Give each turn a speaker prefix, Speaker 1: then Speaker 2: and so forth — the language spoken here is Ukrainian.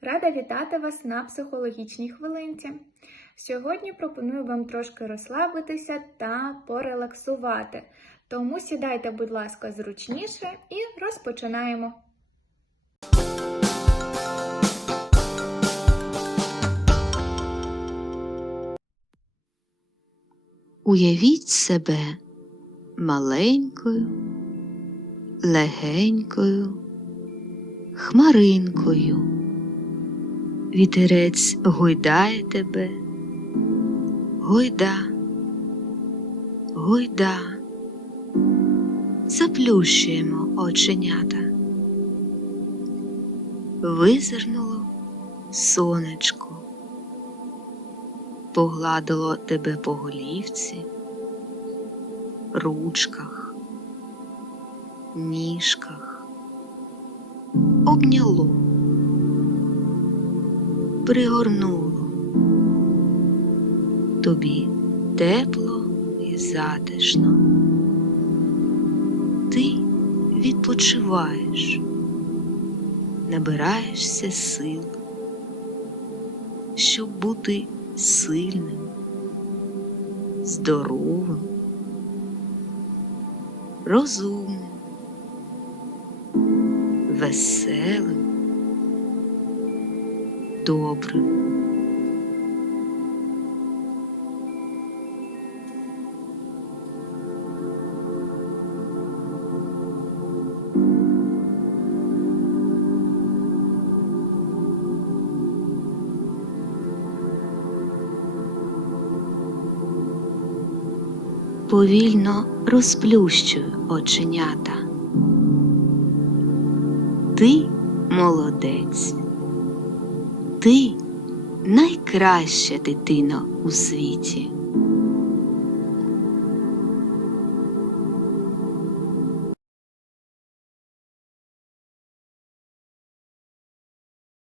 Speaker 1: Рада вітати вас на психологічній хвилинці. Сьогодні пропоную вам трошки розслабитися та порелаксувати. Тому сідайте, будь ласка, зручніше і розпочинаємо.
Speaker 2: Уявіть себе маленькою, легенькою, хмаринкою. Вітерець гойдає тебе, гойда, гойда. Заплющуємо оченята. Визирнуло сонечко погладило тебе по голівці, ручках, ніжках, обняло, пригорнуло. Тобі тепло і затишно. Ти відпочиваєш, набираєшся сил, щоб бути сильним, здоровим, розумним, веселим, добрим. повільно розплющую оченята. Ти молодець, ти найкраща дитина у світі.